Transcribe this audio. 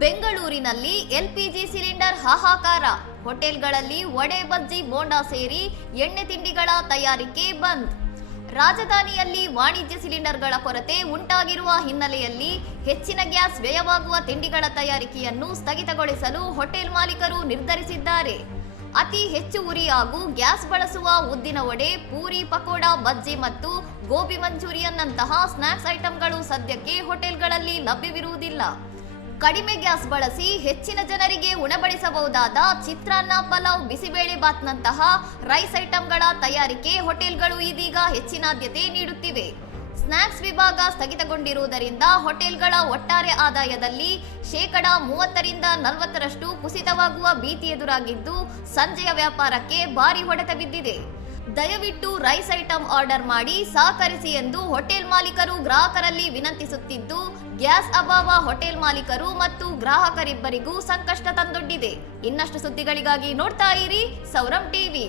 ಬೆಂಗಳೂರಿನಲ್ಲಿ LPG cylinder ಹಾಹಾಕಾರ. ಹೋಟೆಲ್ಗಳಲ್ಲಿ ವಡೆ, ಬಜ್ಜಿ, ಬೋಂಡಾ ಸೇರಿ ಎಣ್ಣೆ ತಿಂಡಿಗಳ ತಯಾರಿಕೆ ಬಂದ್. ರಾಜಧಾನಿಯಲ್ಲಿ ವಾಣಿಜ್ಯ ಸಿಲಿಂಡರ್ಗಳ ಕೊರತೆ ಉಂಟಾಗಿರುವ ಹಿನ್ನೆಲೆಯಲ್ಲಿ ಹೆಚ್ಚಿನ ಗ್ಯಾಸ್ ವ್ಯಯವಾಗುವ ತಿಂಡಿಗಳ ತಯಾರಿಕೆಯನ್ನು ಸ್ಥಗಿತಗೊಳಿಸಲು ಹೋಟೆಲ್ ಮಾಲೀಕರು ನಿರ್ಧರಿಸಿದ್ದಾರೆ. ಅತಿ ಹೆಚ್ಚು ಉರಿ ಹಾಗೂ ಗ್ಯಾಸ್ ಬಳಸುವ ಉದ್ದಿನ ವಡೆ, ಪೂರಿ, ಪಕೋಡಾ, ಬಜ್ಜಿ ಮತ್ತು ಗೋಬಿ ಮಂಚೂರಿಯನ್ನಂತಹ ಸ್ನಾಕ್ಸ್ ಐಟಂಗಳು ಸದ್ಯಕ್ಕೆ ಹೋಟೆಲ್ಗಳಲ್ಲಿ ಲಭ್ಯವಿರುವುದಿಲ್ಲ. ಕಡಿಮೆ ಗ್ಯಾಸ್ ಬಳಸಿ ಹೆಚ್ಚಿನ ಜನರಿಗೆ ಉಣಬಡಿಸಬಹುದಾದ ಚಿತ್ರಾನ್ನ, ಪಲಾವ್, ಬಿಸಿಬೇಳೆ ಬಾತ್ನಂತಹ ರೈಸ್ ಐಟಂಗಳ ತಯಾರಿಕೆ ಹೋಟೆಲ್ಗಳು ಇದೀಗ ಹೆಚ್ಚಿನ ಆದ್ಯತೆ ನೀಡುತ್ತಿವೆ. ಸ್ನಾಕ್ಸ್ ವಿಭಾಗ ಸ್ಥಗಿತಗೊಂಡಿರುವುದರಿಂದ ಹೋಟೆಲ್ಗಳ ಒಟ್ಟಾರೆ ಆದಾಯದಲ್ಲಿ 30% ರಿಂದ 40% ಕುಸಿತವಾಗುವ ಭೀತಿ ಎದುರಾಗಿದ್ದು, ಸಂಜೆಯ ವ್ಯಾಪಾರಕ್ಕೆ ಭಾರಿ ಹೊಡೆತ ಬಿದ್ದಿದೆ. ದಯವಿಟ್ಟು ರೈಸ್ ಐಟಂ ಆರ್ಡರ್ ಮಾಡಿ ಸಹಕರಿಸಿ ಎಂದು ಹೋಟೆಲ್ ಮಾಲೀಕರು ಗ್ರಾಹಕರಲ್ಲಿ ವಿನಂತಿಸುತ್ತಿದ್ದು, ಗ್ಯಾಸ್ ಅಭಾವ ಹೋಟೆಲ್ ಮಾಲೀಕರು ಮತ್ತು ಗ್ರಾಹಕರಿಬ್ಬರಿಗೂ ಸಂಕಷ್ಟ ತಂದೊಡ್ಡಿದೆ. ಇನ್ನಷ್ಟು ಸುದ್ದಿಗಳಿಗಾಗಿ ನೋಡ್ತಾ ಇರಿ ಸೌರಂ ಟಿವಿ.